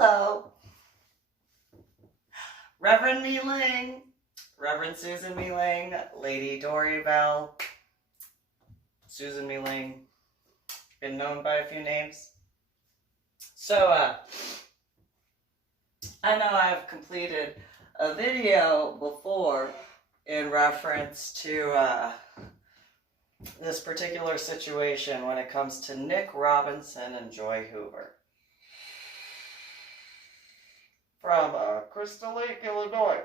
Hello. Reverend MeeLing, Reverend Susan MeeLing, Lady Dori, Belle, Susan MeeLing, been known by a few names. So, I know I've completed a video before in reference to this particular situation when it comes to Nick Robinson and Joy Hoover from Crystal Lake, Illinois,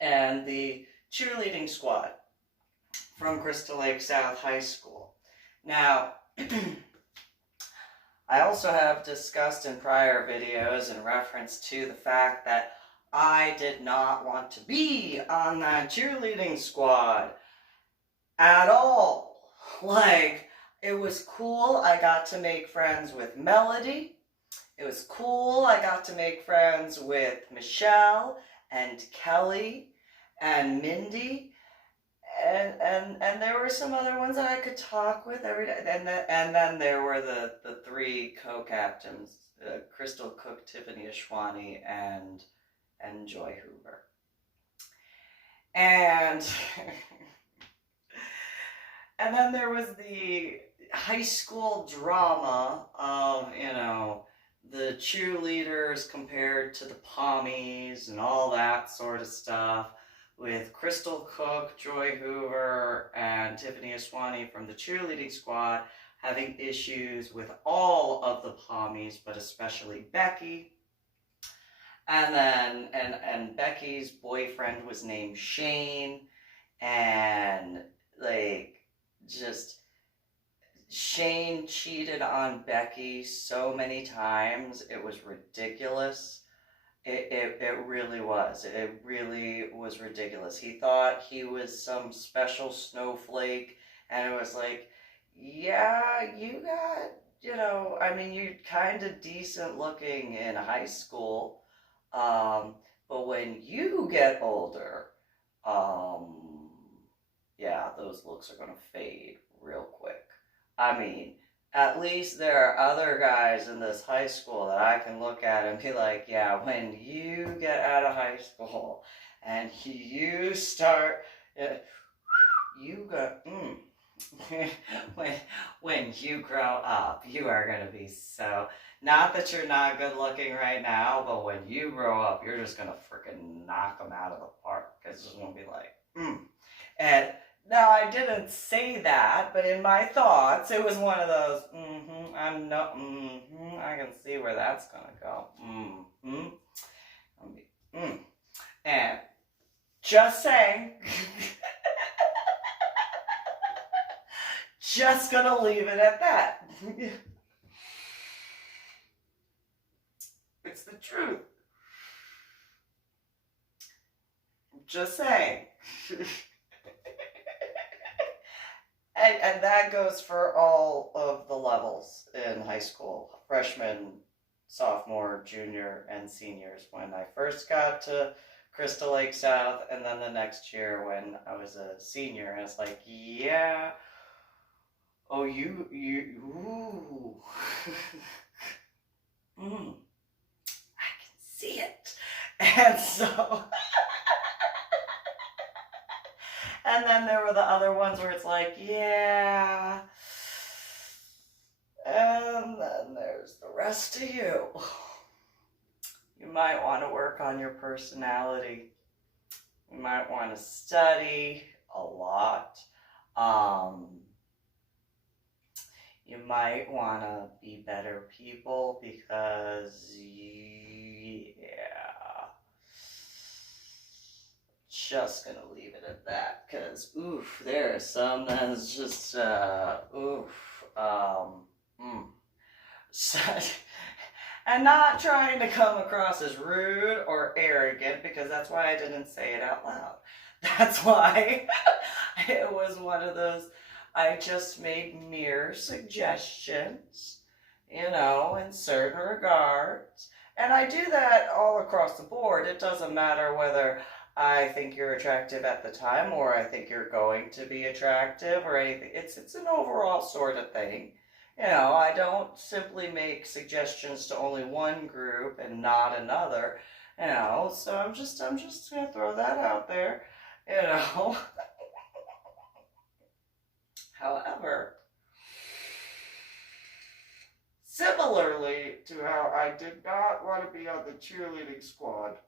and the cheerleading squad from Crystal Lake South High School. Now, I also have discussed in prior videos in reference to the fact that I did not want to be on that cheerleading squad at all. Like, it was cool. I got to make friends with Melody. It was cool. I got to make friends with Michelle and Kelly and Mindy. And there were some other ones that I could talk with every day. And then there were the three co-captains, Crystal Cook, Tiffany Ashwani, and Joy Hoover. And and then there was the high school drama of, you know, the cheerleaders compared to the Pommies and all that sort of stuff, with Crystal Cook, Joy Hoover, and Tiffany Ashwani from the cheerleading squad having issues with all of the Pommies, but especially Becky. And then, and Becky's boyfriend was named Shane, and like, just, Shane cheated on Becky so many times, it was ridiculous. It really was. It really was ridiculous. He thought he was some special snowflake, and it was like, yeah, you got, you know, I mean, you're kind of decent looking in high school, but when you get older, yeah, those looks are going to fade real quick. I mean, at least there are other guys in this high school that I can look at and be like, yeah, when you get out of high school and you start, you go, when you grow up, you are going to be so, not that you're not good looking right now, but when you grow up, you're just going to freaking knock them out of the park. It's just going to be like, And now, I didn't say that, but in my thoughts, it was one of those, I can see where that's gonna go, and just saying, just gonna leave it at that. It's the truth. Just saying. And that goes for all of the levels in high school, freshman, sophomore, junior, and seniors. When I first got to Crystal Lake South, and then the next year when I was a senior, and it's like, yeah, oh, ooh, I can see it. And so... And then there were the other ones where it's like, yeah. And then there's the rest of you. You might want to work on your personality. You might want to study a lot. You might want to be better people because, yeah. Just gonna leave it at that, because oof, there are some that's just and not trying to come across as rude or arrogant, because that's why I didn't say it out loud. That's why it was one of those, I just made mere suggestions, you know, in certain regards, and I do that all across the board. It doesn't matter whether I think you're attractive at the time, or I think you're going to be attractive, or anything. It's an overall sort of thing. I don't simply make suggestions to only one group and not another. So I'm just gonna throw that out there. However, similarly to how I did not want to be on the cheerleading squad,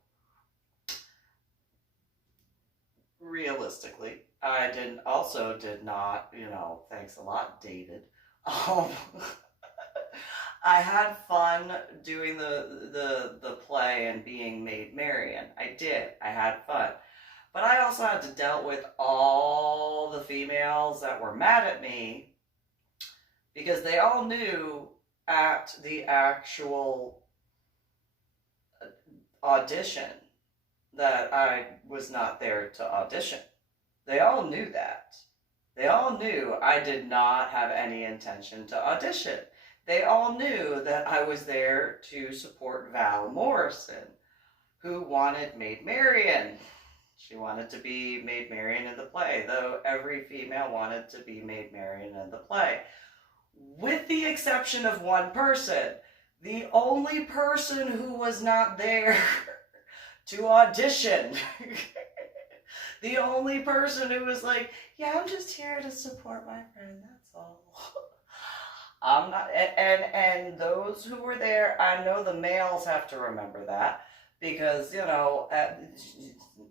realistically, I did not, thanks a lot, David. I had fun doing the play and being Maiden Marion. I did. I had fun. But I also had to deal with all the females that were mad at me because they all knew at the actual audition that I was not there to audition. They all knew that. They all knew I did not have any intention to audition. They all knew that I was there to support Val Morrison, who wanted Maid Marion. She wanted to be Maid Marion in the play, though every female wanted to be Maid Marion in the play. With the exception of one person. The only person who was not there to audition. The only person who was like, yeah, I'm just here to support my friend, that's all. I'm not, and those who were there, I know the males have to remember that, because,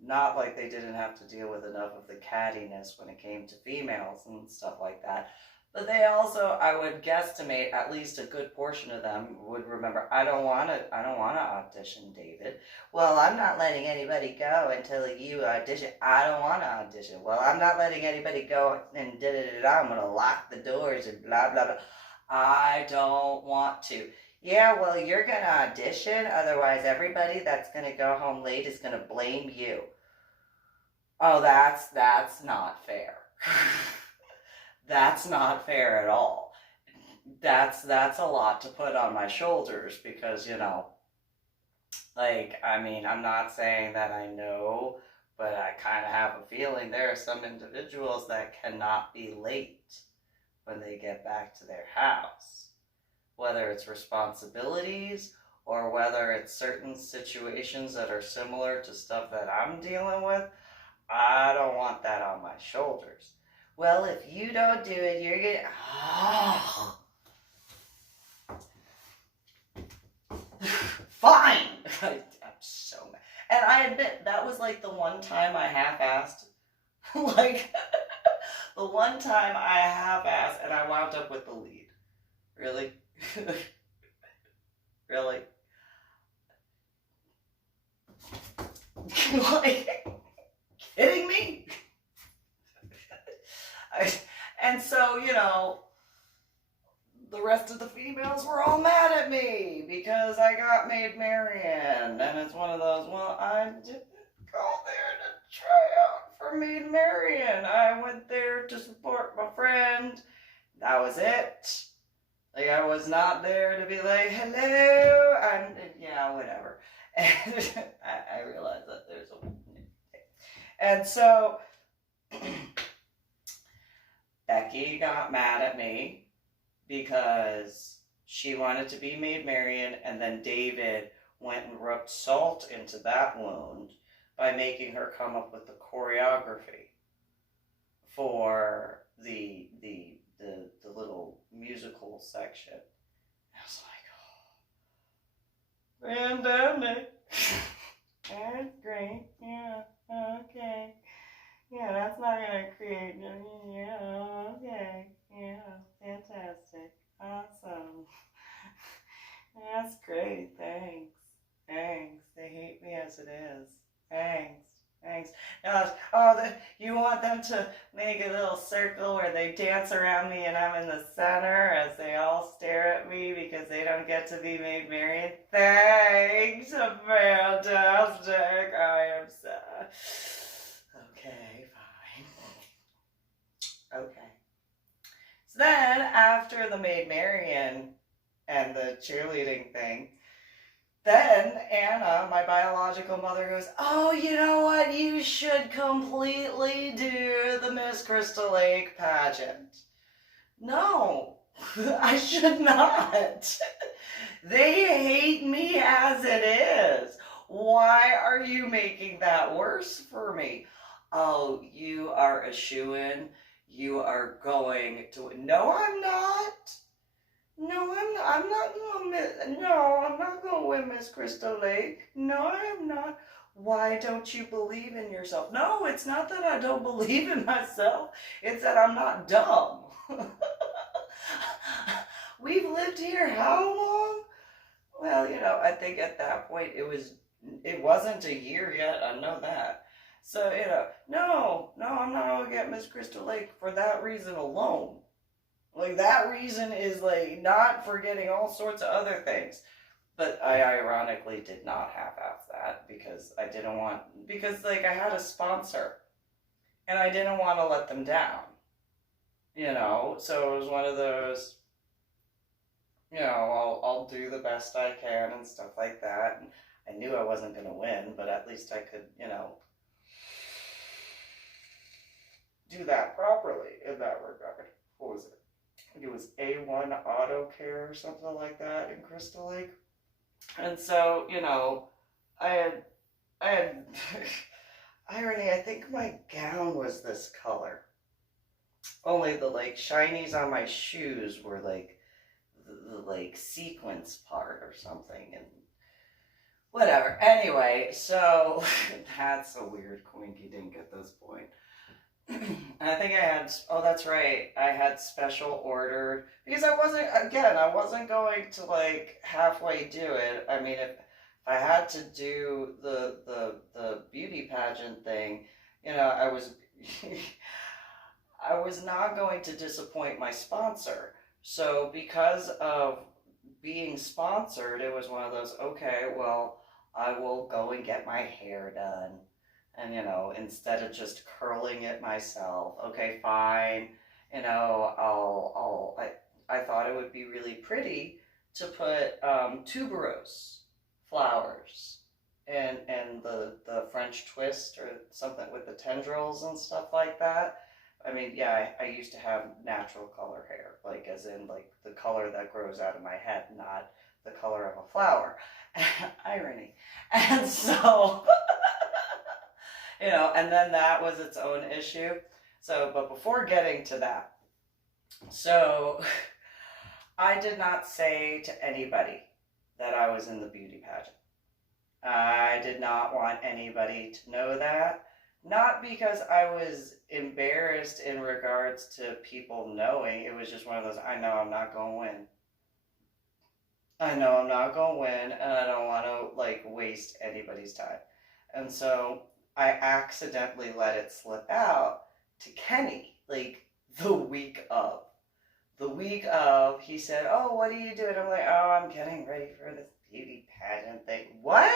not like they didn't have to deal with enough of the cattiness when it came to females and stuff like that. But they also, I would guesstimate, at least a good portion of them would remember, I don't want to audition, David. Well, I'm not letting anybody go until you audition. I don't want to audition. Well, I'm not letting anybody go and I'm going to lock the doors and blah, blah, blah. I don't want to. Yeah, well, you're going to audition. Otherwise, everybody that's going to go home late is going to blame you. Oh, that's not fair. That's not fair at all. That's a lot to put on my shoulders because, I'm not saying that I know, but I kind of have a feeling there are some individuals that cannot be late when they get back to their house. Whether it's responsibilities or whether it's certain situations that are similar to stuff that I'm dealing with, I don't want that on my shoulders. Well, if you don't do it, you're going to... Fine! I'm so mad. And I admit, that was like the one time I half-assed. The one time I half-assed and I wound up with the lead. Really? Really? Kidding me? And so, the rest of the females were all mad at me because I got Maid Marion. And it's one of those, well, I didn't go there to try out for Maid Marion. I went there to support my friend. That was it. I was not there to be like, hello, and whatever. And I realized that there's a... And so... Becky got mad at me because she wanted to be Maid Marion, and then David went and rubbed salt into that wound by making her come up with the choreography for the little musical section. I was like, oh, pandemic. That's great. Yeah, okay. Yeah, that's not going to create, okay, yeah, fantastic, awesome, that's great, thanks, they hate me as it is, thanks. Now, you want them to make a little circle where they dance around me and I'm in the center as they all stare at me because they don't get to be Maid Marion? Thanks, fantastic, I am sad. Okay, fine. Okay. So then, after the Maid Marion and the cheerleading thing, then Anna, my biological mother, goes, oh, you know what? You should completely do the Miss Crystal Lake pageant. No. I should not. They hate me as it is. Why are you making that worse for me? Oh, you are a shoo-in. You are going to. No, I'm not. No, I'm not going to. No, I'm not going to win Miss Crystal Lake. No, I am not. Why don't you believe in yourself? No, it's not that I don't believe in myself. It's that I'm not dumb. We've lived here how long? Well, I think at that point it wasn't a year yet. I know that. So, no, I'm not going to get Miss Crystal Lake for that reason alone. Like, that reason is, like, not for getting all sorts of other things. But I ironically did not half-ass that because like, I had a sponsor. And I didn't want to let them down. So it was one of those, I'll do the best I can and stuff like that. And I knew I wasn't going to win, but at least I could, do that properly in that regard. What was it? I think it was A1 Auto Care or something like that in Crystal Lake. And so, I had irony, I think my gown was this color. Only the, like, shinies on my shoes were, like, the like, sequence part or something, and whatever. Anyway, so, that's a weird coinky-dink at this point. I think I had, oh, that's right, I had special ordered, because I wasn't going to, like, halfway do it. I mean, if I had to do the beauty pageant thing, I was, I was not going to disappoint my sponsor. So because of being sponsored, it was one of those, okay, well, I will go and get my hair done. And, instead of just curling it myself, okay, fine, I thought it would be really pretty to put tuberose flowers and the French twist or something with the tendrils and stuff like that. I mean, yeah, I used to have natural color hair, like as in like the color that grows out of my head, not the color of a flower. Irony. And so... and then that was its own issue. So, but before getting to that, so I did not say to anybody that I was in the beauty pageant. I did not want anybody to know that. Not because I was embarrassed in regards to people knowing. It was just one of those, I know I'm not going to win. I know I'm not going to win, and I don't want to, like, waste anybody's time. And so I accidentally let it slip out to Kenny, like, the week of. The week of, he said, oh, what are you doing? I'm like, oh, I'm getting ready for this beauty pageant thing. What?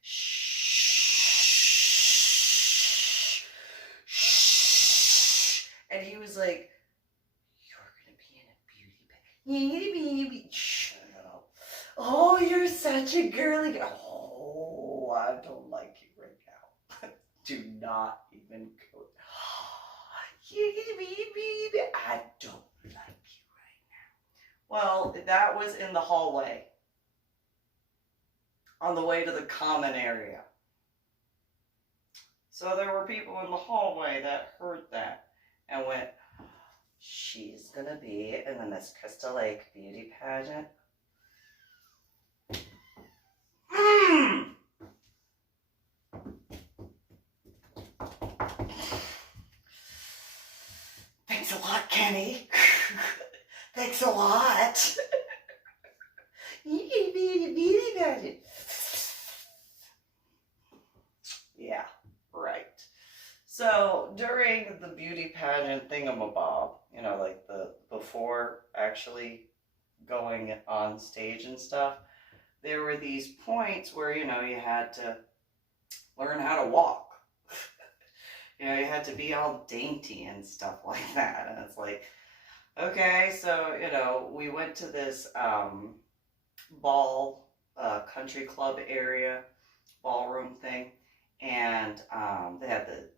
Shh. Shh. And he was like, you're going to be in a beauty pageant. Shut up. Oh, you're such a girly girl. Oh, I don't like you right now. Do not even go. You're going to be in a beauty pageant. I don't like you right now. Well, that was in the hallway. On the way to the common area. So there were people in the hallway that heard that and went, she's going to be in the Miss Crystal Lake beauty pageant. Thanks a lot, Kenny. Thanks a lot. You can be in a beauty pageant. Yeah, right. So during the beauty pageant thingamabob, like the before actually going on stage and stuff, there were these points where, you had to learn how to walk. You had to be all dainty and stuff like that. And it's like, okay, so, we went to this ball, country club area, ballroom thing. And they had the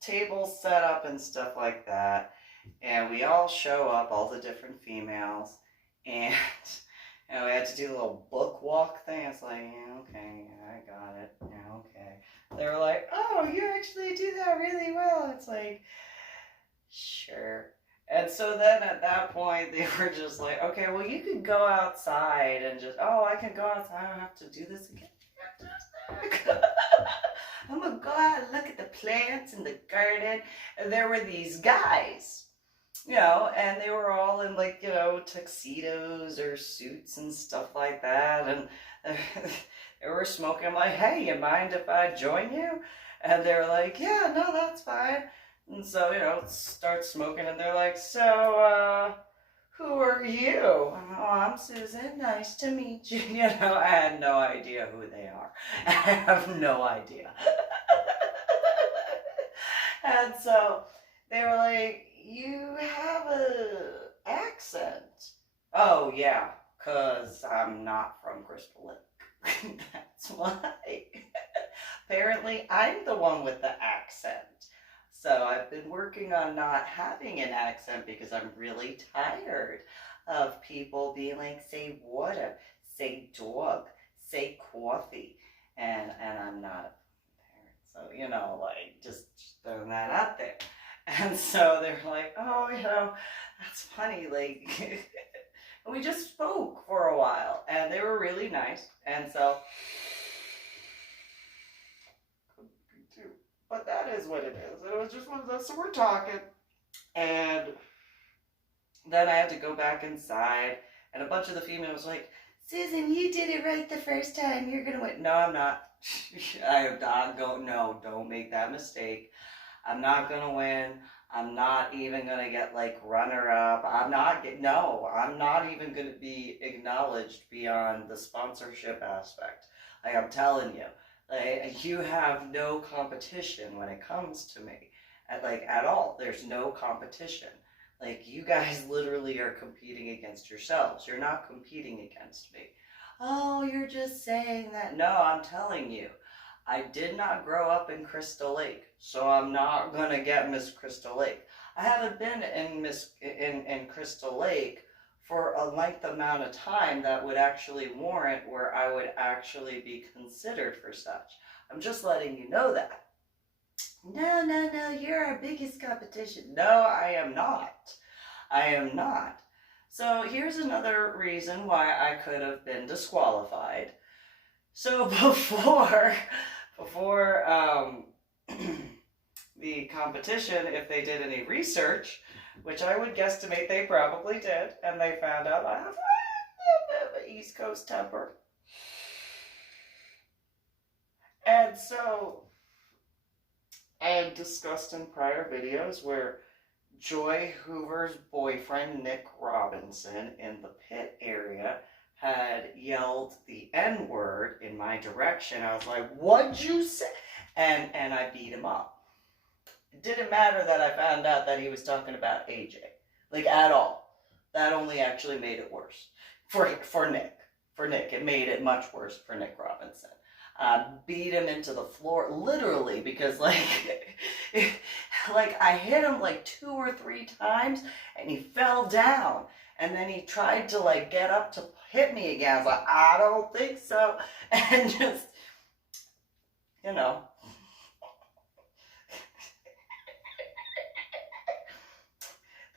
tables set up and stuff like that. And we all show up, all the different females, and we had to do a little book walk thing. It's like, yeah, okay, yeah, I got it. Yeah, okay. They were like, oh, you actually do that really well. It's like, sure. And so then at that point, they were just like, okay, well, you could go outside and just, oh, I can go outside. I don't have to do this again. I'm going to go out and look at the plants in the garden. And there were these guys, and they were all in like, tuxedos or suits and stuff like that. And they were smoking. I'm like, hey, you mind if I join you? And they were like, yeah, no, that's fine. And so, start smoking, and they're like, so, who are you? Oh, I'm Susan. Nice to meet you. I had no idea who they are. I have no idea. And so they were like, you have a accent. Oh, yeah, because I'm not from Crystal Lake. That's why. Apparently, I'm the one with the accent. So I've been working on not having an accent because I'm really tired of people being like, say water, say dog, say coffee. And I'm not a parent. So, just throwing that out there. And so they're like, oh, that's funny. Like, we just spoke for a while and they were really nice. And so, but that is what it is. It was just one of those, so we're talking. And then I had to go back inside. And a bunch of the females were like, Susan, you did it right the first time. You're going to win. No, I'm not. I am not going. No, don't make that mistake. I'm not going to win. I'm not even going to get like runner up. I'm not even going to be acknowledged beyond the sponsorship aspect. Like, I'm telling you. Like, you have no competition when it comes to me, at all. There's no competition. Like, you guys literally are competing against yourselves. You're not competing against me. Oh, you're just saying that. No, I'm telling you. I did not grow up in Crystal Lake, so I'm not going to get Miss Crystal Lake. I haven't been in Crystal Lake for a length amount of time that would actually warrant where I would actually be considered for such. I'm just letting you know that. No, you're our biggest competition. No, I am not. I am not. So here's another reason why I could have been disqualified. So before the competition, if they did any research, which I would guesstimate they probably did, and they found out I have a bit of an East Coast temper. And so I had discussed in prior videos where Joy Hoover's boyfriend, Nick Robinson, in the pit area, had yelled the N-word in my direction. I was like, what'd you say? And I beat him up. It didn't matter that I found out that he was talking about AJ. Like, at all. That only actually made it worse. For Nick. For Nick. It made it much worse for Nick Robinson. Beat him into the floor, literally, because, like, I hit him, 2 or 3 times, and he fell down. And then he tried to, get up to hit me again. I was like, I don't think so. And just,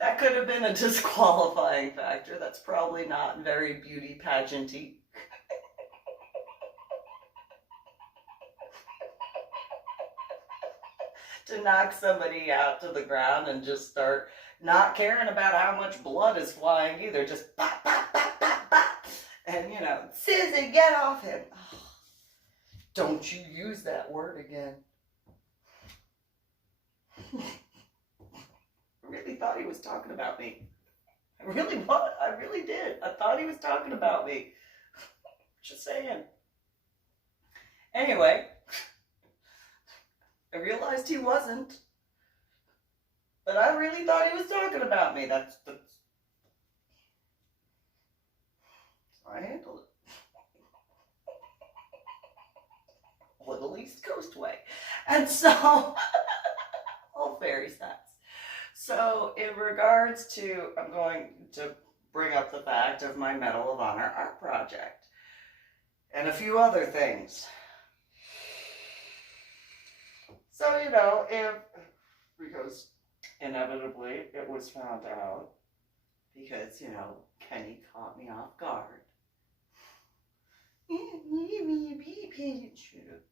that could have been a disqualifying factor. That's probably not very beauty pageant-y. To knock somebody out to the ground and just start not caring about how much blood is flying either. Just bop, bop, bop, bop, bop. And, Susan, get off him. Oh, don't you use that word again. I really thought he was talking about me. I really did. I thought he was talking about me. Just saying. Anyway, I realized he wasn't. But I really thought he was talking about me. That's I handled it. Little East Coast way. And so, all fairy stats. So in regards to, I'm going to bring up the fact of my Medal of Honor art project and a few other things. So, you know, because inevitably it was found out because, you know, Kenny caught me off guard. Beauty pageant shoot.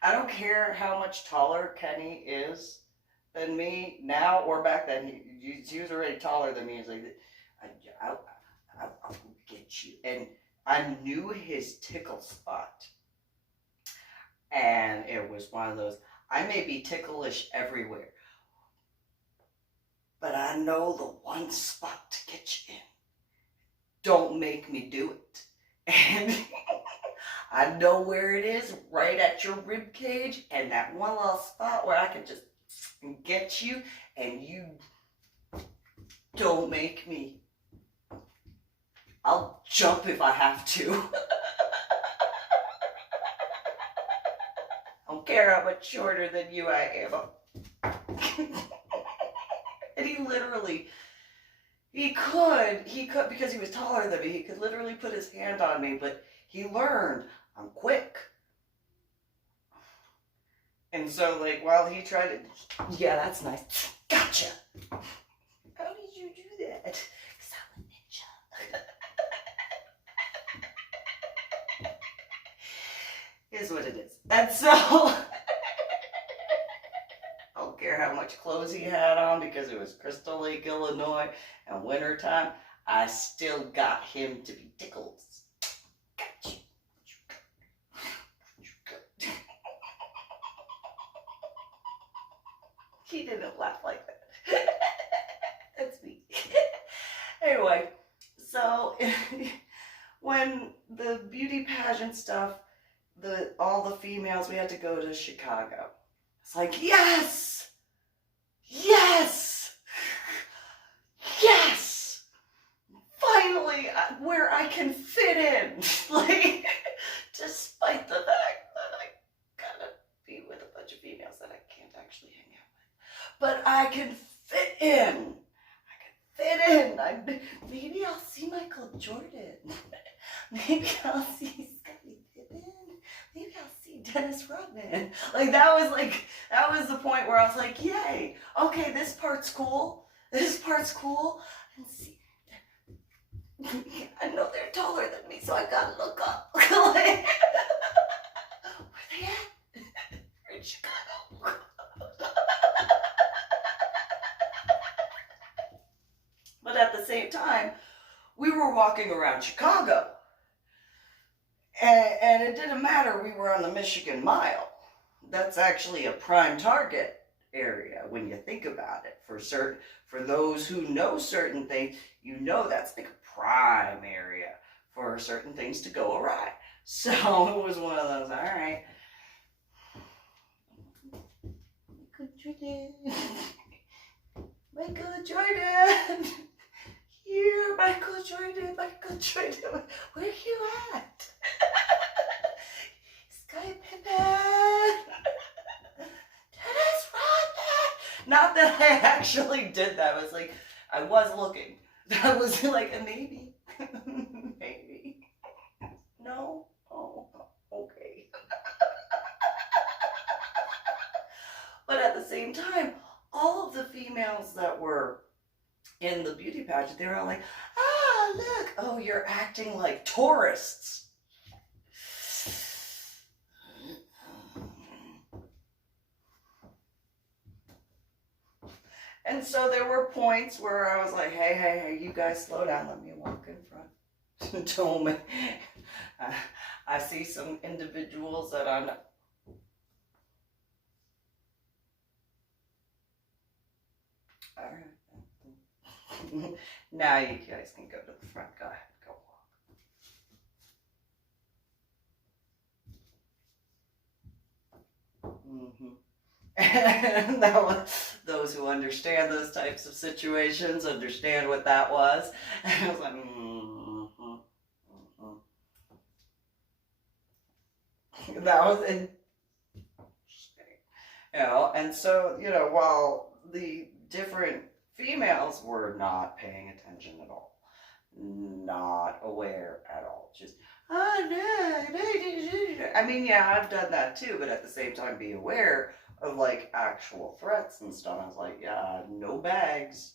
I don't care how much taller Kenny is than me now or back then. He was already taller than me. He's like, I'll get you. And I knew his tickle spot. And it was one of those, I may be ticklish everywhere, but I know the one spot to get you in. Don't make me do it. And I know where it is, right at your rib cage, and that one little spot where I can just get you, and you don't make me. I'll jump if I have to. I don't care how much shorter than you I am. And he literally, he could, because he was taller than me, he could literally put his hand on me, but he learned I'm quick. And so, like, while he tried to, yeah, that's nice. Gotcha. How did you do that? Because I'm a ninja. Is what it is. And so, I don't care how much clothes he had on because it was Crystal Lake, Illinois, and wintertime, I still got him to be tickled. Got you. He didn't laugh like that. That's me. Anyway, so when the beauty pageant stuff, all the females, we had to go to Chicago. It's like, yes! Yes! Yes! Finally, where I can fit in. Like, despite the fact that I gotta be with a bunch of females that I can't actually hang out with. But I can fit in. Maybe I'll see Michael Jordan. Maybe I'll see Scotty Pippen. Maybe I'll see Dennis Rodman. Like, that was the point where I was like, yay. Okay, this part's cool. And see, I know they're taller than me, so I gotta look up. Like, where they at? They're in Chicago. But at the same time, we were walking around Chicago. And it didn't matter, we were on the Michigan Mile. That's actually a prime target area when you think about it. For those who know certain things, you know that's like a prime area for certain things to go awry. So it was one of those, all right. Michael Jordan. Here, Michael Jordan, where you at? Scotty Pippen. Dennis Rodman. Not that I actually did that. It was like, I was looking. That was like a maybe. Maybe. No? Oh, okay. But at the same time, all of the females that were in the beauty pageant, they were all like, ah, look, oh, you're acting like tourists. And so there were points where I was like, hey, you guys slow down, let me walk in front. Told me, I see some individuals that I'm not. All right. Now you guys can go to the front. Go ahead, go walk. And that was, those who understand those types of situations understand what that was. And I was like, That was in. You know, and so, you know, while the different females were not paying attention at all, not aware at all, just, oh no, I mean, yeah, I've done that too, but at the same time, be aware of like actual threats and stuff. I was like, yeah, no bags.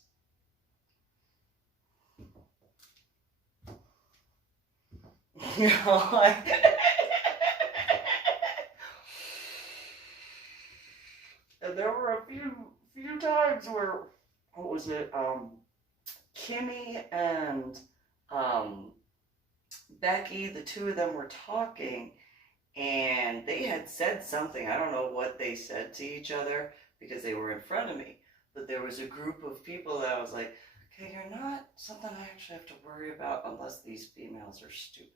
You know, like, and there were a few times where, what was it, Kimmy and Becky, the two of them were talking, and they had said something. I don't know what they said to each other because they were in front of me, but there was a group of people that I was like, okay, you're not something I actually have to worry about unless these females are stupid.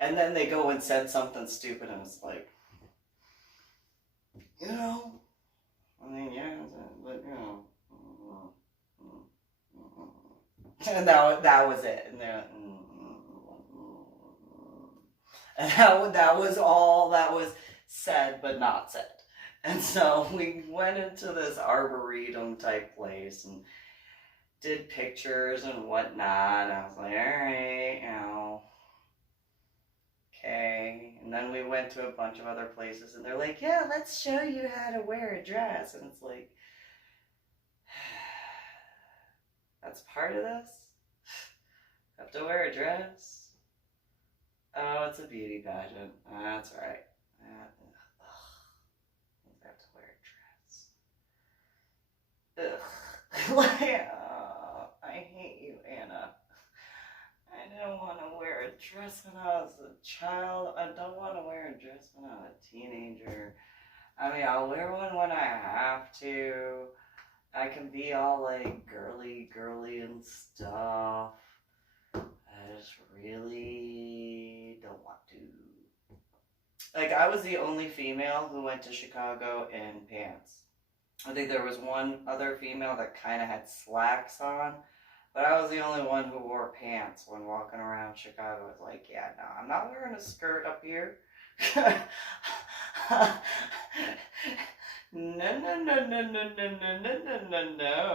And then they go and said something stupid, and it's like, you know, I mean, yeah, but you know, and that was it. And they're, and that was all that was said, but not said. And so we went into this arboretum type place and did pictures and whatnot. I was like, all right, you know, okay. And then we went to a bunch of other places, and they're like, yeah, let's show you how to wear a dress. And it's like, that's part of this? Have to wear a dress? Oh, it's a beauty pageant. That's right. I have to wear a dress. Ugh. Like, oh, I hate you, Anna. I didn't want to wear a dress when I was a child. I don't want to wear a dress when I'm a teenager. I mean, I'll wear one when I have to. I can be all like girly and stuff. I just really don't want to. Like, I was the only female who went to Chicago in pants. I think there was one other female that kind of had slacks on, but I was the only one who wore pants when walking around Chicago. It's like, yeah, no, I'm not wearing a skirt up here. No,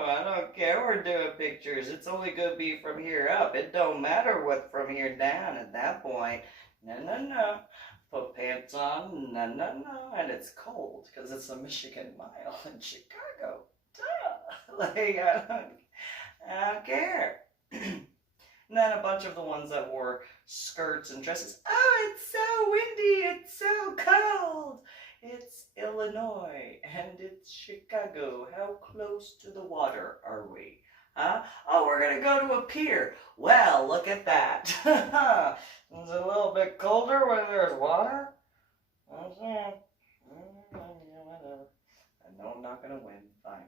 I don't care. We're doing pictures. It's only going to be from here up. It don't matter what from here down at that point. No. Put pants on. No. And it's cold because it's a Michigan Mile in Chicago. Duh. Like, I don't care. And then a bunch of the ones that wore skirts and dresses. Oh, it's so windy. It's so cold. It's Illinois, and it's Chicago. How close to the water are we? Huh? Oh, we're going to go to a pier. Well, look at that. It's a little bit colder when there's water. I know I'm not going to win. Fine.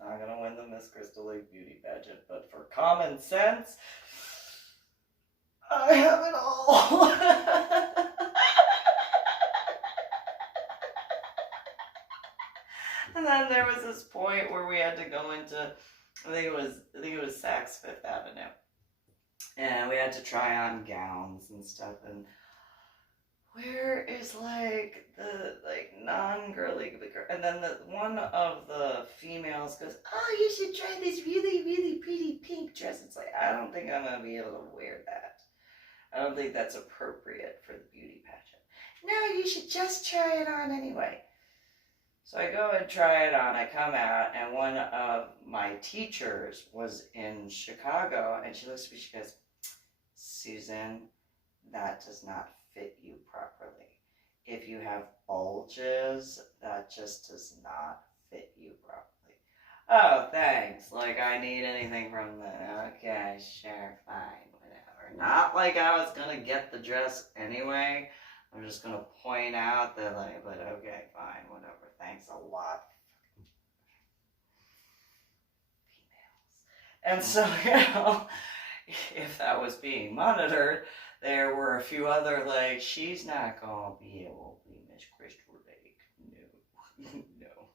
Not going to win the Miss Crystal Lake Beauty Pageant, but for common sense, I have it all. And then there was this point where we had to go into, I think it was Saks Fifth Avenue, and we had to try on gowns and stuff. And where is like the non-girly, and then one of the females goes, "Oh, you should try this really pretty pink dress." It's like, I don't think I'm gonna be able to wear that. I don't think that's appropriate for the beauty pageant. No, you should just try it on anyway. So I go and try it on. I come out, and one of my teachers was in Chicago, and she looks at me, she goes, "Susan, that does not fit you properly. If you have bulges, that just does not fit you properly." Oh, thanks. Like, I need anything from the, okay, sure, fine, whatever. Not like I was going to get the dress anyway. I'm just going to point out that, like, but okay, fine, whatever. Thanks a lot. Females. And so, you know, if that was being monitored, there were a few other, like, she's not going to be able to be Miss Crystal Lake. No. No.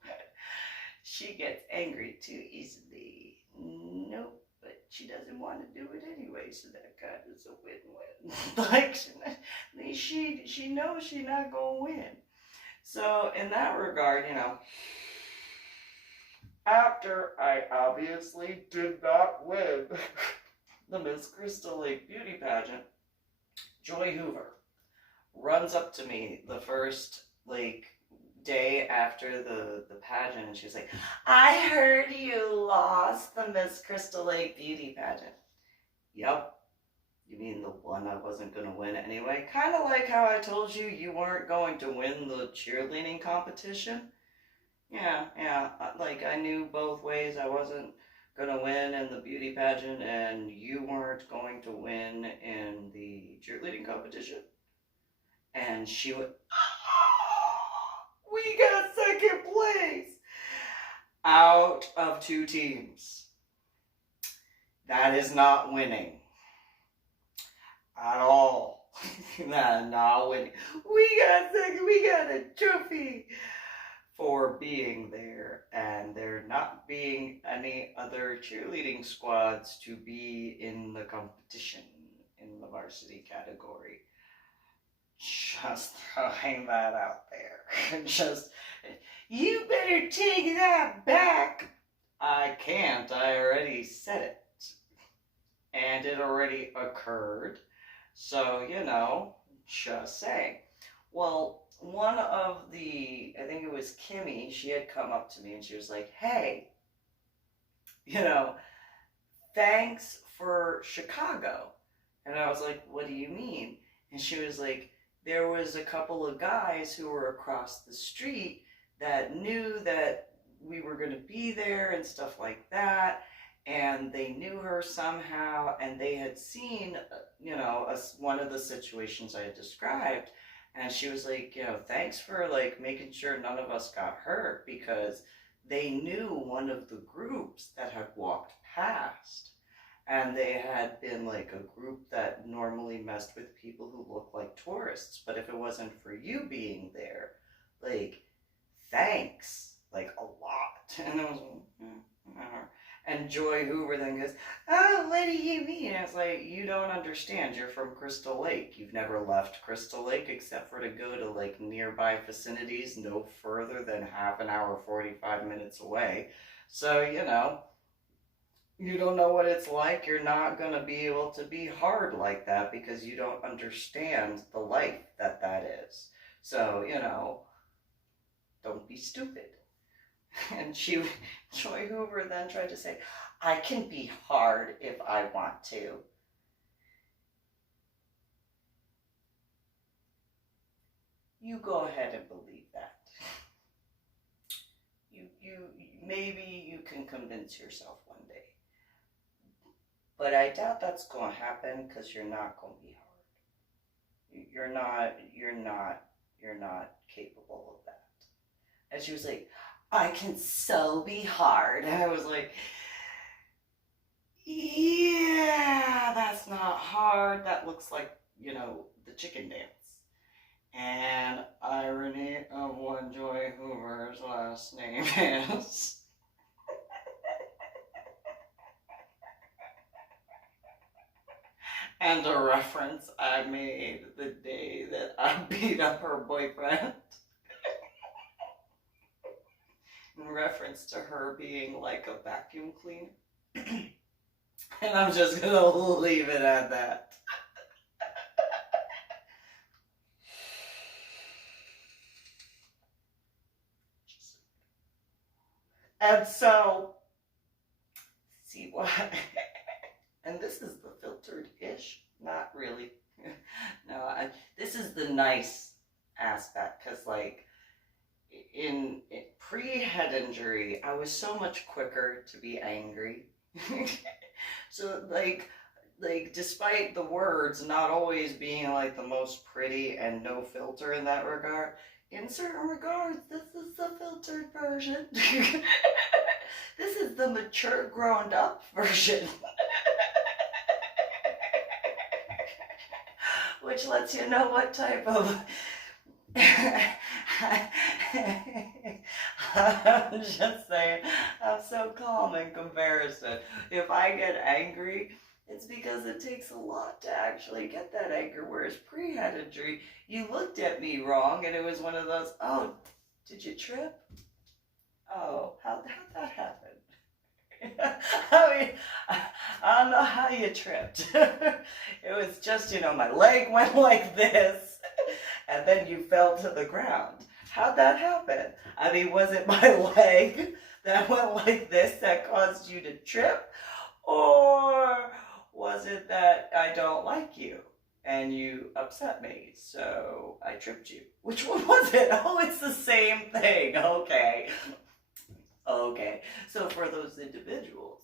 She gets angry too easily. Nope. But she doesn't want to do it anyway, so that kind of is a win-win. Like, she knows she's not going to win. So in that regard, you know, after I obviously did not win the Miss Crystal Lake Beauty Pageant, Joy Hoover runs up to me the first, like, day after the pageant, and she was like, I heard you lost the Miss Crystal Lake Beauty Pageant. Yep. You mean the one I wasn't going to win anyway? Kind of like how I told you you weren't going to win the cheerleading competition. Yeah. Like, I knew both ways I wasn't going to win in the beauty pageant, and you weren't going to win in the cheerleading competition. And she went, oh, we got second place out of 2 teams. That is not winning at all. Not winning. We got second. We got a trophy for being there, and there not being any other cheerleading squads to be in the competition in the varsity category. Just throwing that out there. Just, you better take that back. I can't. I already said it. And it already occurred. So, you know, just saying. Well, one of the, I think it was Kimmy, she had come up to me and she was like, hey, you know, thanks for Chicago. And I was like, what do you mean? And she was like, there was a couple of guys who were across the street that knew that we were going to be there and stuff like that. And they knew her somehow, and they had seen, you know, one of the situations I had described. And she was like, you know, thanks for, like, making sure none of us got hurt, because they knew one of the groups that had walked past. And they had been, like, a group that normally messed with people who look like tourists. But if it wasn't for you being there, like, thanks, like, a lot. And I was like, And Joy Hoover then goes, oh, what do you mean? And it's like, you don't understand. You're from Crystal Lake. You've never left Crystal Lake except for to go to, like, nearby vicinities no further than half an hour, 45 minutes away. So, you know, you don't know what it's like. You're not going to be able to be hard like that because you don't understand the life that is. So, you know, don't be stupid. And Joy Hoover then tried to say, I can be hard if I want to. You go ahead and believe that. Maybe you can convince yourself one day. But I doubt that's going to happen because you're not going to be hard. You're not capable of that. And she was like, I can so be hard. And I was like, yeah, that's not hard. That looks like, you know, the chicken dance. And irony of what Joy Hoover's last name is. And a reference I made the day that I beat up her boyfriend. In reference to her being like a vacuum cleaner. And I'm just gonna leave it at that. And so, see what? And this is the filtered-ish, not really. No, this is the nice aspect, because like, in pre-head injury, I was so much quicker to be angry. So like despite the words not always being like the most pretty and no filter in that regard, in certain regards, this is the filtered version. This is the mature, grown up version. Which lets you know what type of I'm just saying, I'm so calm in comparison. If I get angry, It's because it takes a lot to actually get that anger, whereas pre-head injury, you looked at me wrong, and it was one of those, oh, did you trip? Oh, how'd that happen? I mean, I don't know how you tripped. It was just, my leg went like this, and then you fell to the ground. How'd that happen? I mean, was it my leg that went like this that caused you to trip? Or was it that I don't like you and you upset me, so I tripped you? Which one was it? Oh, it's the same thing. Okay. Okay. So for those individuals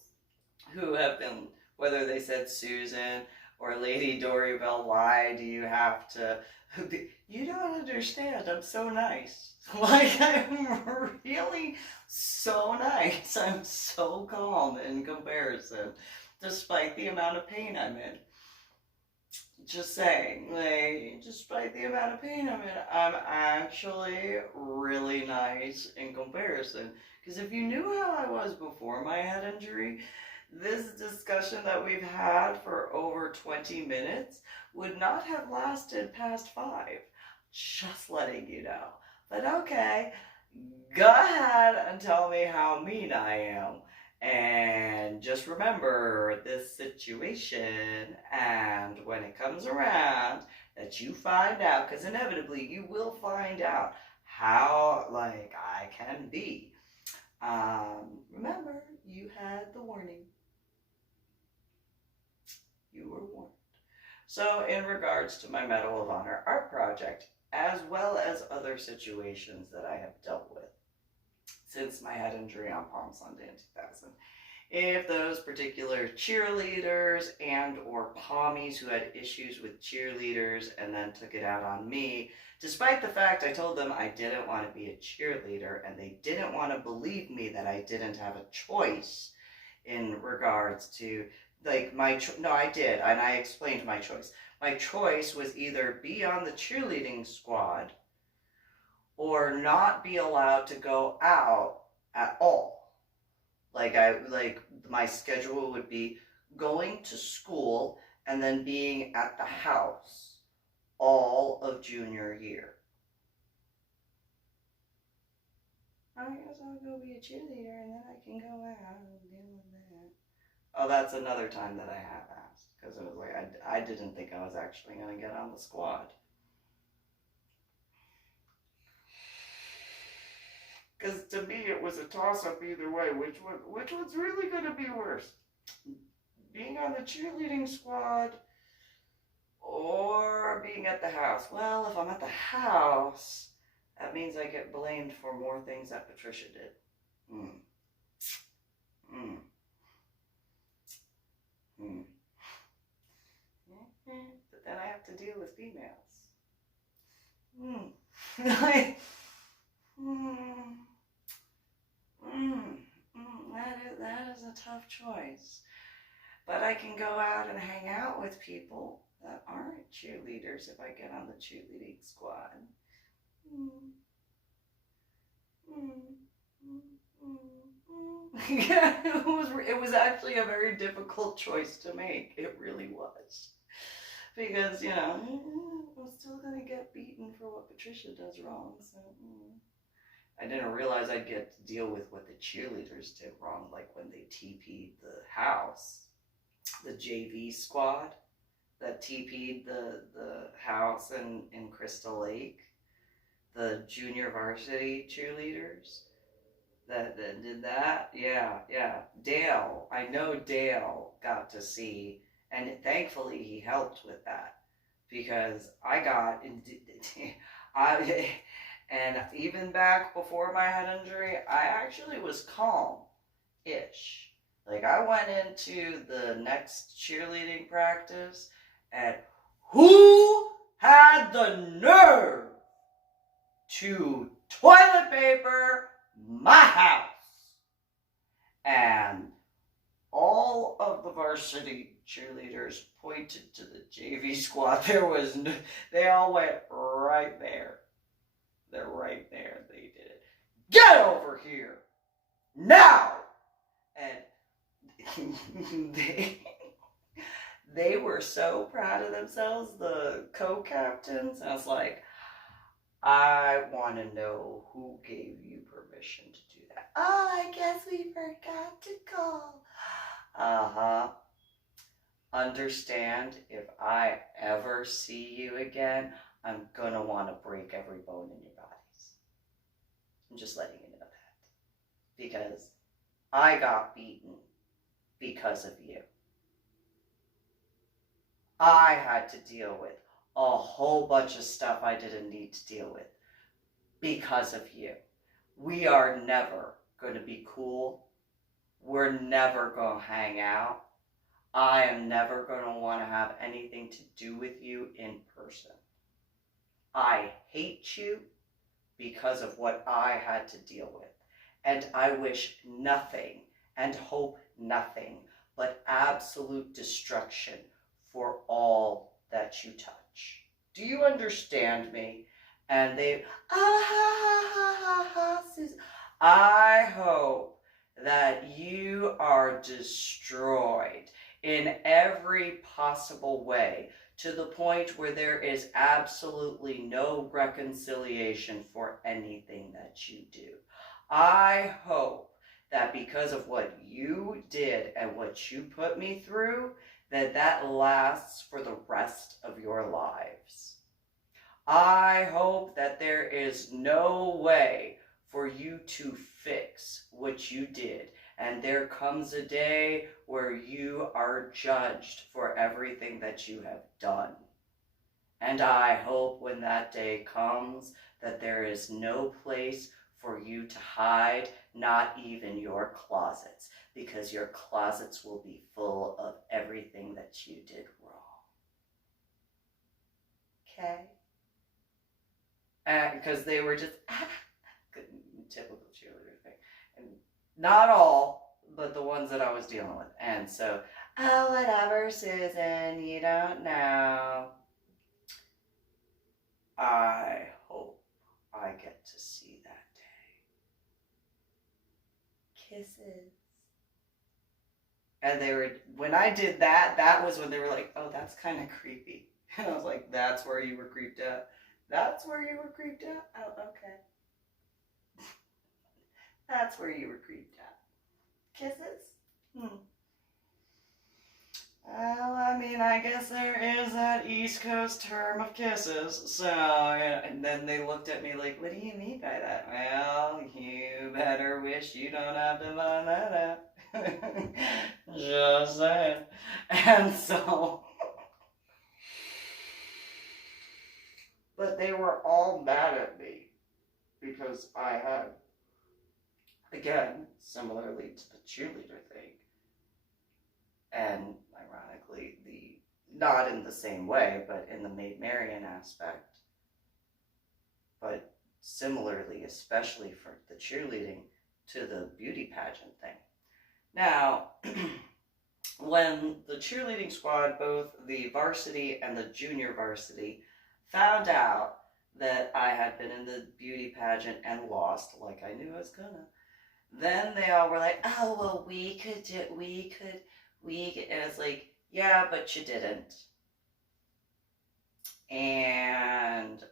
who have been, whether they said Susan or Lady Dori, Belle, why do you have to, you don't understand, I'm so nice. Like, I'm really so nice. I'm so calm in comparison, despite the amount of pain I'm in. Just saying, like, despite the amount of pain I'm in, I'm actually really nice in comparison. Because if you knew how I was before my head injury, this discussion that we've had for over 20 minutes would not have lasted past 5. Just letting you know. But okay, go ahead and tell me how mean I am. And just remember this situation, and when it comes around, that you find out, because inevitably you will find out how, like, I can be. Remember, you had the warning. You were warned. So in regards to my Medal of Honor art project, as well as other situations that I have dealt with since my head injury on Palm Sunday in 2000, if those particular cheerleaders and or Pommies who had issues with cheerleaders and then took it out on me, despite the fact I told them I didn't want to be a cheerleader and they didn't want to believe me that I didn't have a choice in regards to, like, no, I did, and I explained my choice. My choice was either be on the cheerleading squad or not be allowed to go out at all. Like, my schedule would be going to school and then being at the house all of junior year. I guess I'll go be a cheerleader and then I can go out and deal with that. Oh, that's another time that I have asked, because it was like, I didn't think I was actually going to get on the squad. Because to me, it was a toss-up either way. Which one's really going to be worse? Being on the cheerleading squad or being at the house? Well, if I'm at the house, that means I get blamed for more things that Patricia did. But then I have to deal with females. That is a tough choice. But I can go out and hang out with people that aren't cheerleaders if I get on the cheerleading squad. It was actually a very difficult choice to make. It really was. Because, I'm still going to get beaten for what Patricia does wrong. So, I didn't realize I'd get to deal with what the cheerleaders did wrong, like when they TP'd the house. The JV squad that TP'd the house in Crystal Lake. The junior varsity cheerleaders that did that. Yeah. Dale, I know Dale got to see, and thankfully he helped with that, because and even back before my head injury, I actually was calm-ish. Like, I went into the next cheerleading practice, and who had the nerve to toilet paper my house? And all of the varsity cheerleaders pointed to the JV squad. They all went right there. They're right there. They did it. Get over here now! And they were so proud of themselves, the co-captains. I was like, I want to know who gave you permission to do that. Oh, I guess we forgot to call. Uh-huh. Understand, if I ever see you again, I'm gonna want to break every bone in your bodies. I'm just letting you know that. Because I got beaten because of you. I had to deal with a whole bunch of stuff I didn't need to deal with because of you. We are never going to be cool. We're never going to hang out. I am never going to want to have anything to do with you in person. I hate you because of what I had to deal with. And I wish nothing and hope nothing but absolute destruction for all that you touch. Do you understand me? And they, Susan. I hope that you are destroyed in every possible way, to the point where there is absolutely no reconciliation for anything that you do. I hope that because of what you did and what you put me through, that lasts for the rest of your lives. I hope that there is no way for you to fix what you did, and there comes a day where you are judged for everything that you have done. And I hope when that day comes that there is no place for you to hide, not even your closets, because your closets will be full of everything that you did wrong. Okay? Because they were just, typical cheerleader thing. And not all, but the ones that I was dealing with. And so, oh, whatever, Susan, you don't know. I hope I get to see that day. Kisses. And they were, when I did that, that was when they were like, oh, that's kind of creepy. And I was like, that's where you were creeped out? That's where you were creeped out? Oh, okay. That's where you were creeped out. Kisses? Well, I mean, I guess there is that East Coast term of kisses. So, yeah, and then they looked at me like, what do you mean by that? Well, you better wish you don't have to find that out. Just saying. And so, but they were all mad at me because I had, again, similarly to the cheerleader thing, and ironically, not in the same way, but in the Maiden Marion aspect, but similarly, especially for the cheerleading, to the beauty pageant thing. Now, when the cheerleading squad, both the varsity and the junior varsity, found out that I had been in the beauty pageant and lost, like I knew I was gonna, then they all were like, oh, well, we could, and it's like, yeah, but you didn't. And,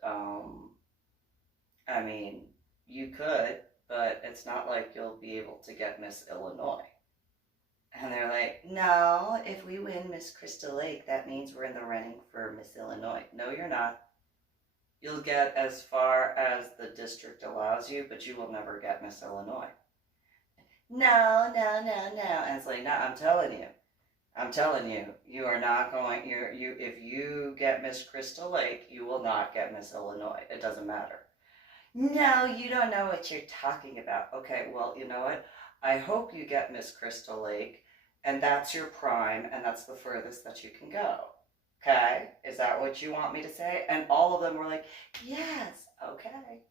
I mean, you could, but it's not like you'll be able to get Miss Illinois. And they're like, no, if we win Miss Crystal Lake, that means we're in the running for Miss Illinois. No, you're not. You'll get as far as the district allows you, but you will never get Miss Illinois. No. And it's like, no, I'm telling you, you are not going, if you get Miss Crystal Lake, you will not get Miss Illinois. It doesn't matter. No, you don't know what you're talking about. Okay, well, you know what? I hope you get Miss Crystal Lake, and that's your prime, and that's the furthest that you can go. Okay? Is that what you want me to say? And all of them were like, yes, okay.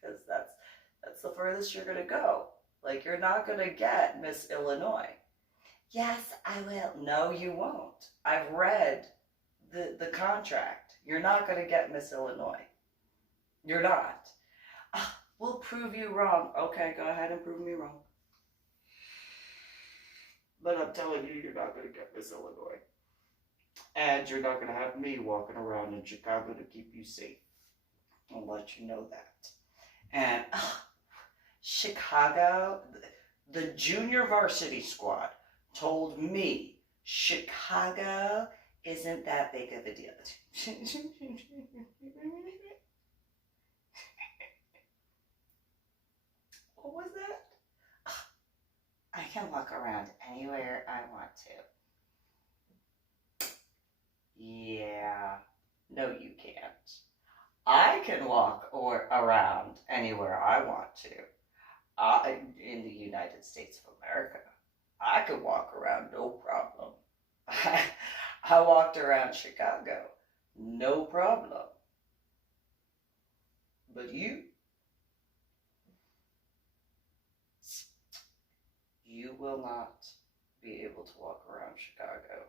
Because that's the furthest you're going to go. Like, you're not going to get Miss Illinois. Yes, I will. No, you won't. I've read the contract. You're not going to get Miss Illinois. You're not. We'll prove you wrong. Okay, go ahead and prove me wrong. But I'm telling you, you're not going to get Miss Illinois. And you're not going to have me walking around in Chicago to keep you safe. I'll let you know that. And Chicago, the junior varsity squad told me Chicago isn't that big of a deal. What was that? I can walk around anywhere I want to. Yeah. No, you can't. I can walk around anywhere I want to. In the United States of America, I could walk around no problem. I walked around Chicago, no problem. But you will not be able to walk around Chicago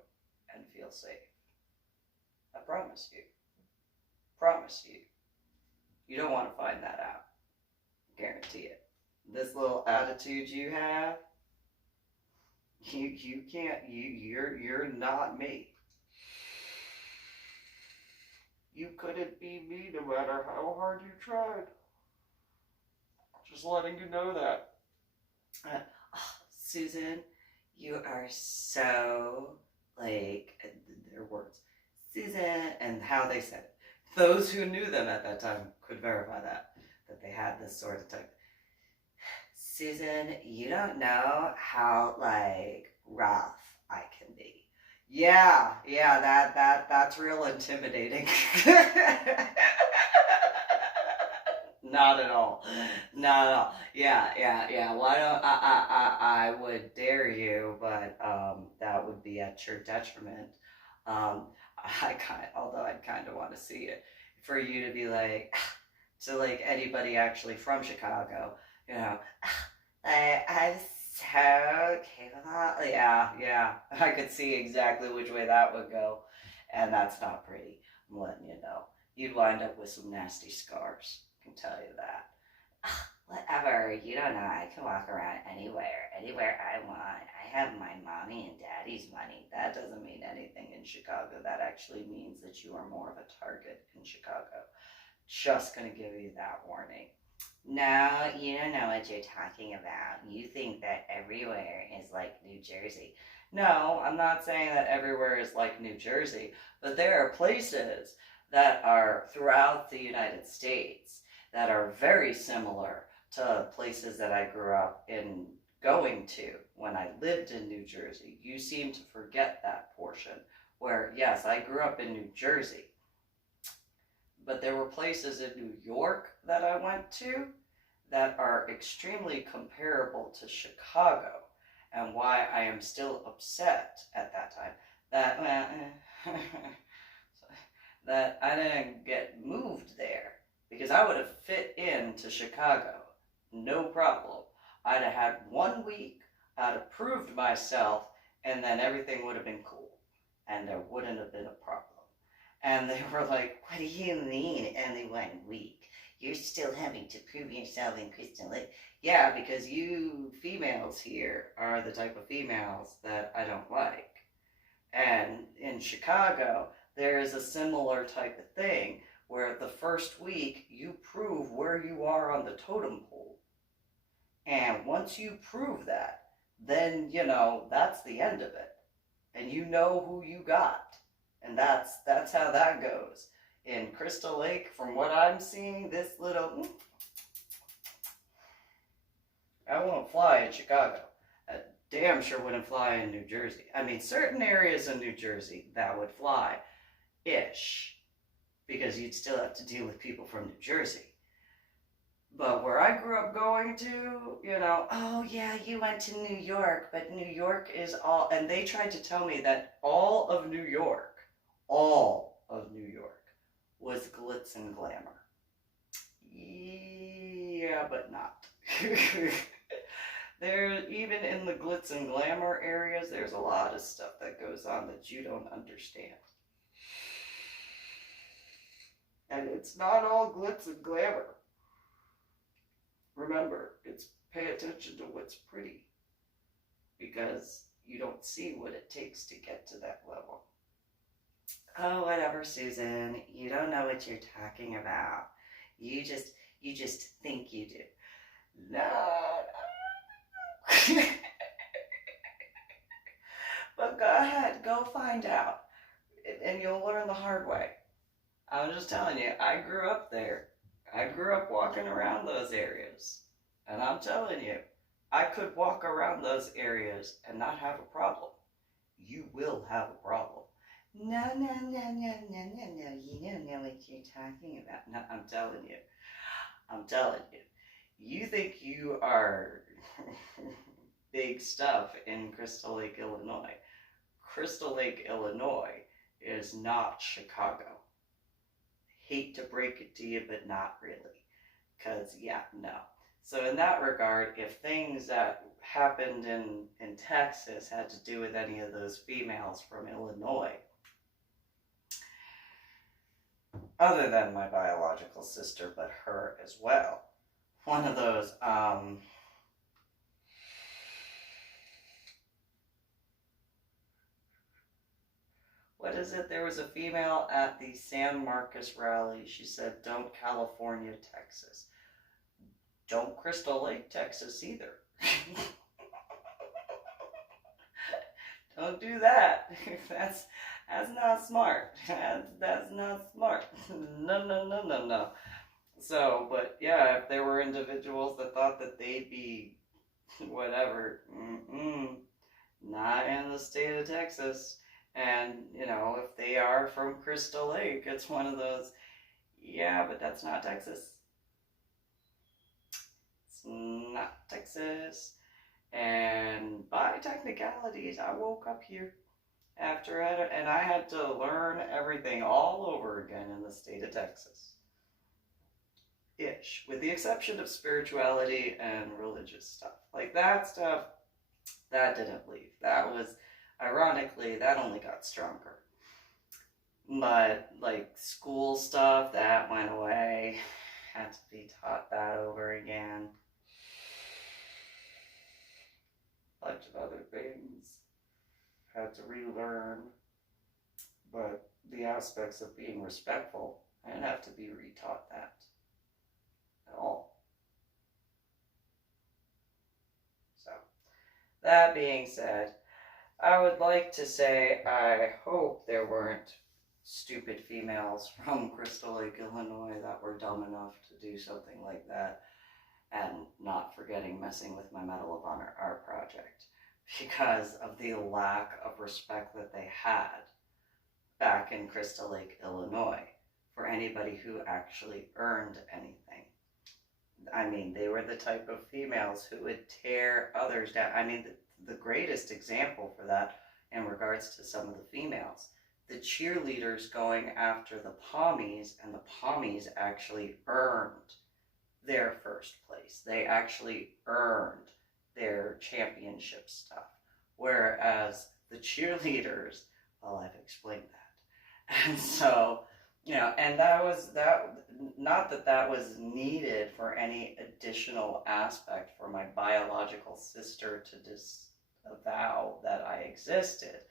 and feel safe. I promise you. Promise you. You don't want to find that out. Guarantee it. This little attitude you have, you can't, you're not me. You couldn't be me no matter how hard you tried. Just letting you know that. Susan, you are so, like, their words, Susan, and how they said it. Those who knew them at that time could verify that they had this sort of type. Susan, you don't know how, like, rough I can be. Yeah, that's real intimidating. Not at all. Not at all. Yeah. Why don't I would dare you, but that would be at your detriment. Although I'd kind of want to see it, for you to be like, to like anybody actually from Chicago, you know, I'm so capable. Yeah. I could see exactly which way that would go, and that's not pretty. I'm letting you know. You'd wind up with some nasty scars. I can tell you that. Whatever, you don't know, I can walk around anywhere I want. I have my mommy and daddy's money. That doesn't mean anything in Chicago. That actually means that you are more of a target in Chicago. Just gonna give you that warning. No, you don't know what you're talking about. You think that everywhere is like New Jersey. No, I'm not saying that everywhere is like New Jersey, but there are places that are throughout the United States that are very similar to places that I grew up in going to when I lived in New Jersey. You seem to forget that portion where, yes, I grew up in New Jersey, but there were places in New York that I went to that are extremely comparable to Chicago, and why I am still upset at that time that I didn't get moved there, because I would have fit into Chicago, no problem. I'd have had 1 week, I'd have proved myself, and then everything would have been cool, and there wouldn't have been a problem. And they were like, what do you mean only 1 week? You're still having to prove yourself in Crystal Lake. Yeah, because you females here are the type of females that I don't like. And in Chicago, there is a similar type of thing where the first week you prove where you are on the totem pole. And once you prove that, then, you know, that's the end of it. And you know who you got. And that's how that goes. In Crystal Lake, from what I'm seeing, this little... I won't fly in Chicago. I damn sure wouldn't fly in New Jersey. I mean, certain areas in New Jersey that would fly-ish, because you'd still have to deal with people from New Jersey. But where I grew up going to, you know, oh yeah, you went to New York, but New York is all, and they tried to tell me that all of New York was glitz and glamour. Yeah, but not. There, even in the glitz and glamour areas, there's a lot of stuff that goes on that you don't understand. And it's not all glitz and glamour. Remember, it's pay attention to what's pretty, because you don't see what it takes to get to that level. Oh, whatever, Susan. You don't know what you're talking about. You just think you do. No. But go ahead, go find out. And you'll learn the hard way. I'm just telling you, I grew up there. I grew up walking around those areas. And I'm telling you, I could walk around those areas and not have a problem. You will have a problem. No, no, no, no, no, no, no. You don't know what you're talking about. No, I'm telling you. I'm telling you. You think you are big stuff in Crystal Lake, Illinois. Crystal Lake, Illinois is not Chicago. Hate to break it to you, but not really. Because, yeah, no. So in that regard, if things that happened in Texas had to do with any of those females from Illinois, other than my biological sister, but her as well, one of those, what is it? There was a female at the San Marcos rally. She said, don't California, Texas. Don't Crystal Lake, Texas either. Don't do that. That's not smart. That's not smart. No, no, no, no, no. So, but yeah, if there were individuals that thought that they'd be whatever, not in the state of Texas. And, you know, if they are from Crystal Lake, it's one of those, yeah, but that's not Texas. It's not Texas. And by technicalities, I woke up here after it, and I had to learn everything all over again in the state of Texas. Ish, with the exception of spirituality and religious stuff. Like that stuff, that didn't leave. That was, ironically, that only got stronger. But like school stuff, that went away. Had to be taught that over again. A bunch of other things. Had to relearn. But the aspects of being respectful, I didn't have to be retaught that at all. So, that being said, I would like to say I hope there weren't stupid females from Crystal Lake, Illinois that were dumb enough to do something like that, and not forgetting messing with my Medal of Honor art project because of the lack of respect that they had back in Crystal Lake, Illinois for anybody who actually earned anything. I mean, they were the type of females who would tear others down. I mean, the greatest example for that in regards to some of the females, the cheerleaders going after the Pommies, and the Pommies actually earned their first place. They actually earned their championship stuff. Whereas the cheerleaders, well, I've explained that. And so, you know, and that was, not that that was needed for any additional aspect for my biological sister to disavow that I existed.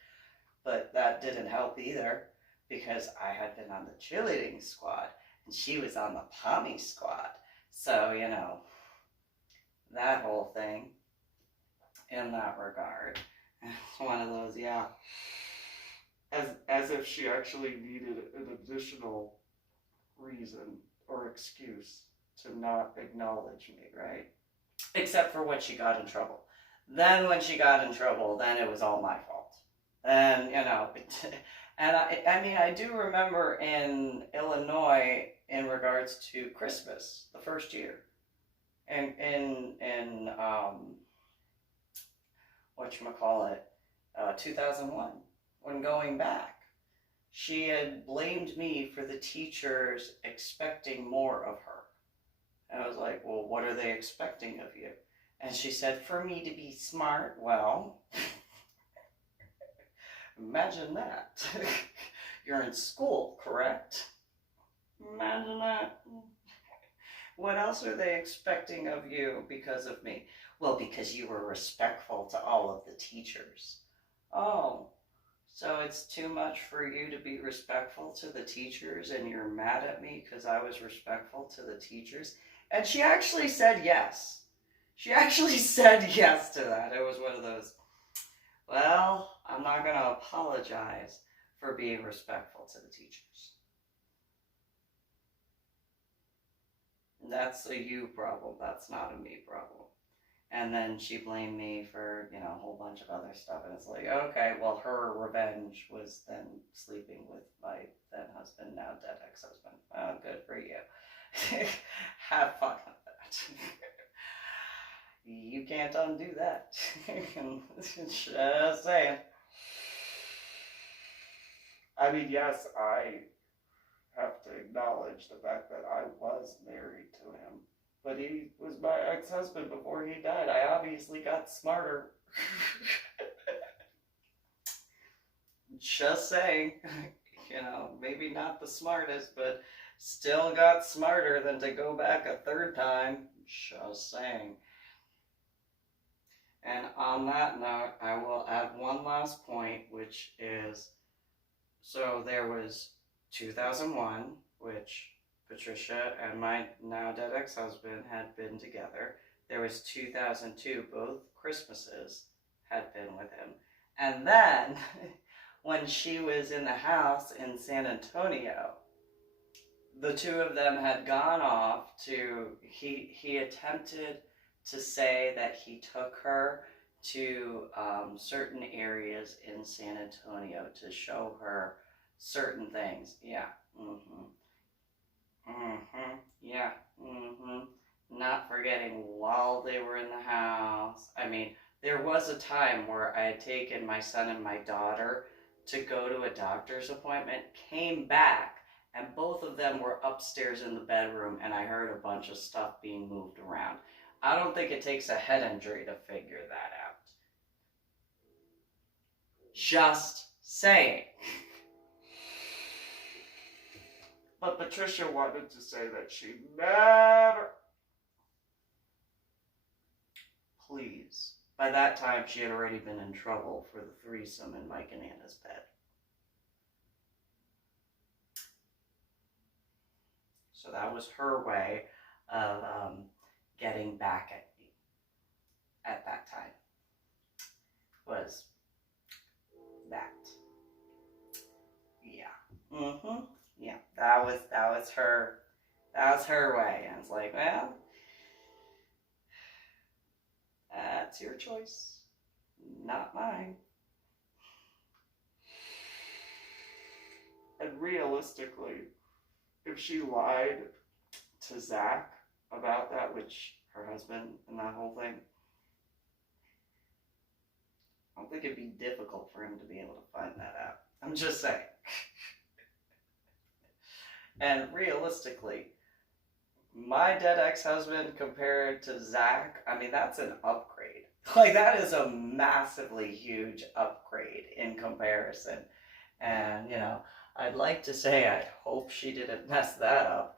But that didn't help either, because I had been on the cheerleading squad and she was on the Pommy squad. So, you know, that whole thing in that regard. It's one of those, yeah. As if she actually needed an additional reason or excuse to not acknowledge me, right? Except for when she got in trouble. Then when she got in trouble, then it was all my fault. And, you know, and I mean, I do remember in Illinois in regards to Christmas, the first year, and in whatchamacallit, 2001, when going back, she had blamed me for the teachers expecting more of her. And I was like, well, what are they expecting of you? And she said, for me to be smart. Well, imagine that. You're in school, correct? Imagine that. What else are they expecting of you because of me? Well, because you were respectful to all of the teachers. Oh, So it's too much for you to be respectful to the teachers, and you're mad at me because I was respectful to the teachers? And she actually said yes. She actually said yes to that. It was one of those, well, I'm not going to apologize for being respectful to the teachers. That's a you problem. That's not a me problem. And then she blamed me for, a whole bunch of other stuff. And it's like, okay, well, her revenge was then sleeping with my then husband, now dead ex-husband. Oh, good for you. Have fun with that. You can't undo that. Just saying. I mean, yes, I have to acknowledge the fact that I was married to him. But he was my ex-husband before he died. I obviously got smarter. Just saying. Maybe not the smartest, but still got smarter than to go back a third time. Just saying. And on that note, I will add one last point, which is, so there was 2001, which Patricia and my now dead ex-husband had been together. There was 2002, both Christmases had been with him. And then, when she was in the house in San Antonio, the two of them had gone off to, he attempted to say that he took her to certain areas in San Antonio to show her certain things. Yeah. Yeah. Not forgetting while they were in the house. I mean, there was a time where I had taken my son and my daughter to go to a doctor's appointment, came back, and both of them were upstairs in the bedroom, and I heard a bunch of stuff being moved around. I don't think it takes a head injury to figure that out. Just saying. But Patricia wanted to say that she never... Please. By that time, she had already been in trouble for the threesome in Mike and Anna's bed. So that was her way of getting back at me at that time. Was that. Yeah. Yeah. That was her way. And it's like, well, that's your choice, not mine. And realistically, if she lied to Zach about that, which her husband and that whole thing, I don't think it'd be difficult for him to be able to find that out. I'm just saying. And realistically, my dead ex-husband compared to Zach, I mean, that's an upgrade. Like, that is a massively huge upgrade in comparison. And, I'd like to say I hope she didn't mess that up.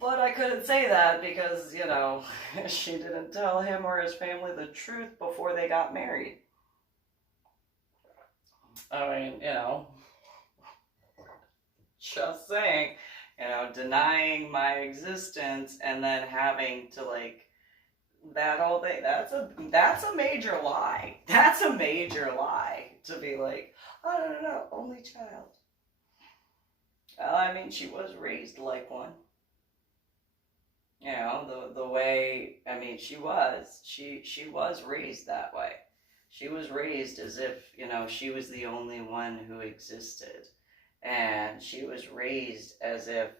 But I couldn't say that because, she didn't tell him or his family the truth before they got married. I mean, just saying, denying my existence and then having to, that whole thing, that's a major lie. That's a major lie to be like, I don't know, only child. Well, I mean, she was raised like one. The way, I mean, she was raised that way. She was raised as if, she was the only one who existed. And she was raised as if,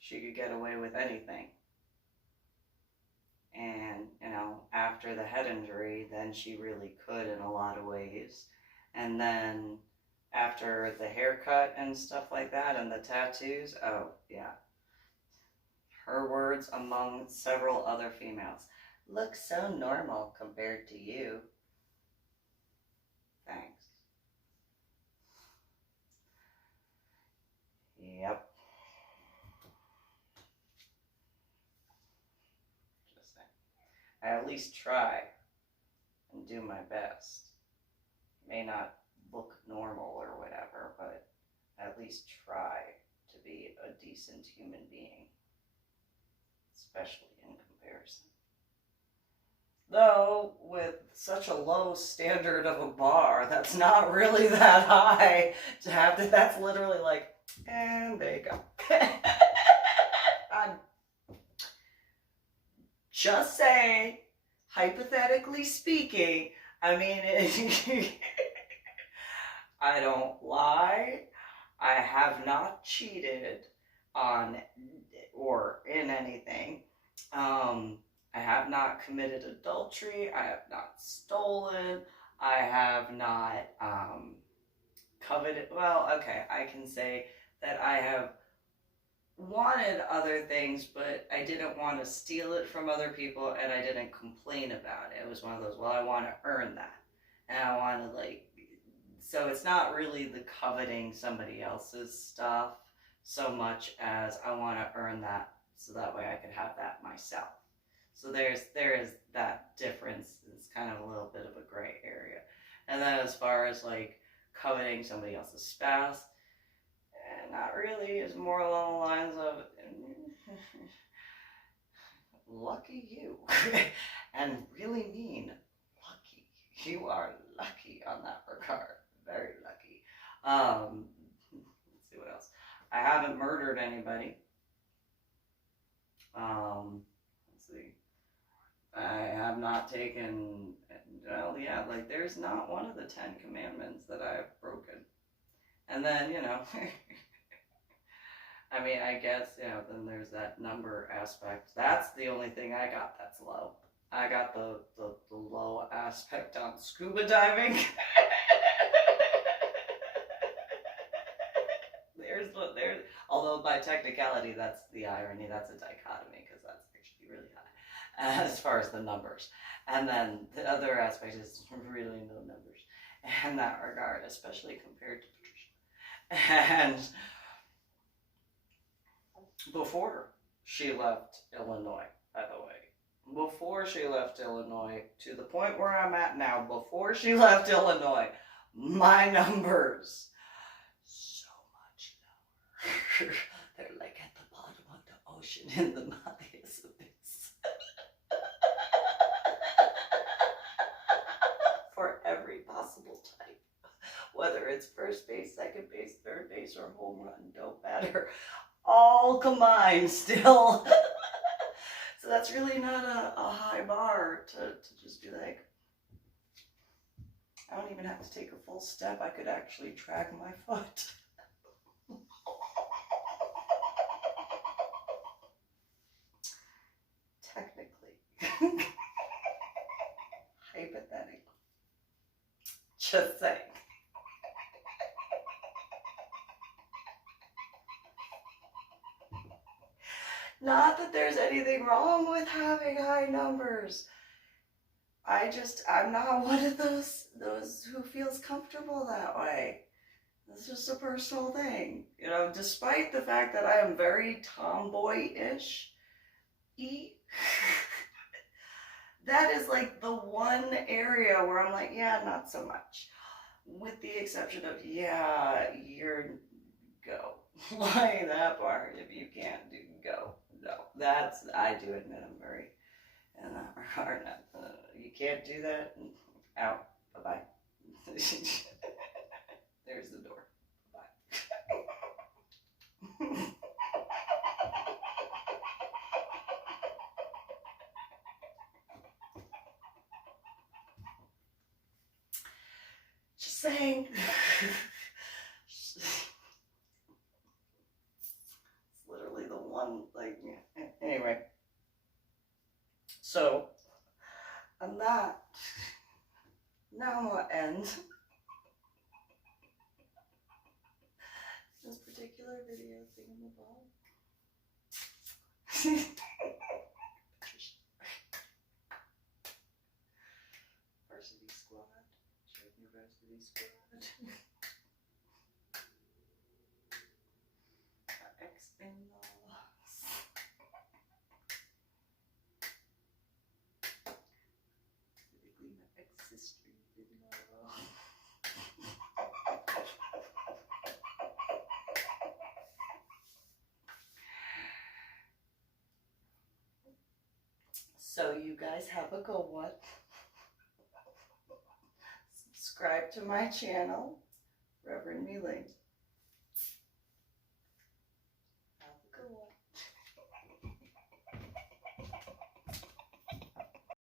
she could get away with anything. And, after the head injury, then she really could in a lot of ways. And then after the haircut and stuff like that and the tattoos, oh, yeah. Her words among several other females. Look so normal compared to you. Thanks. Yep. Just saying. I at least try and do my best. May not look normal or whatever, but at least try to be a decent human being, especially in comparison. Though, with such a low standard of a bar, that's not really that high to have to, that's literally like, and there you go. I'm just saying, hypothetically speaking, I mean, I don't lie. I have not cheated on or in anything. I have not committed adultery. I have not stolen. I have not coveted. Well, okay, I can say that I have wanted other things, but I didn't want to steal it from other people, and I didn't complain about it. It was one of those, well, I want to earn that. And I want to, like, so it's not really the coveting somebody else's stuff so much as I want to earn that so that way I could have that myself. So there is that difference. It's kind of a little bit of a gray area. And then as far as like coveting somebody else's spouse, not really. It's more along the lines of lucky you. And really mean lucky. You are lucky on that regard. Very lucky. Let's see what else. I haven't murdered anybody. Let's see. I have not taken, well, yeah, like there's not one of the 10 commandments that I've broken. And then, you know, I mean, I guess, you know, then there's that number aspect. That's the only thing I got that's low. I got the low aspect on scuba diving. Although by technicality, that's the irony, that's a dichotomy, because that's actually really high as far as the numbers. And then the other aspect is really no numbers in that regard, especially compared to Patricia. And before she left Illinois, by the way, before she left Illinois, to the point where I'm at now, before she left Illinois, my numbers so much lower. They're like at the bottom of the ocean in the highest abyss. For every possible type. Whether it's first base, second base, third base, or home run, don't matter. All combined still. So that's really not a high bar to just be like, I don't even have to take a full step. I could actually track my foot. Technically. Hypothetically. Just saying. Not that there's anything wrong with having high numbers. I'm not one of those who feels comfortable that way. It's just a personal thing. You know, despite the fact that I am very tomboy-ish, that is like the one area where I'm like, yeah, not so much. With the exception of, yeah, you're go. Like that part, if you can't do go. No, I do admit I'm very in that regard. You can't do that, out, bye-bye. There's the door, bye-bye. Just saying. Anyway, so on that, now I'm going to end this particular video thingamabob. Varsity squad. Varsity squad. Ex-in-laws. So you guys have a good one. Subscribe to my channel, Reverend MeeLing.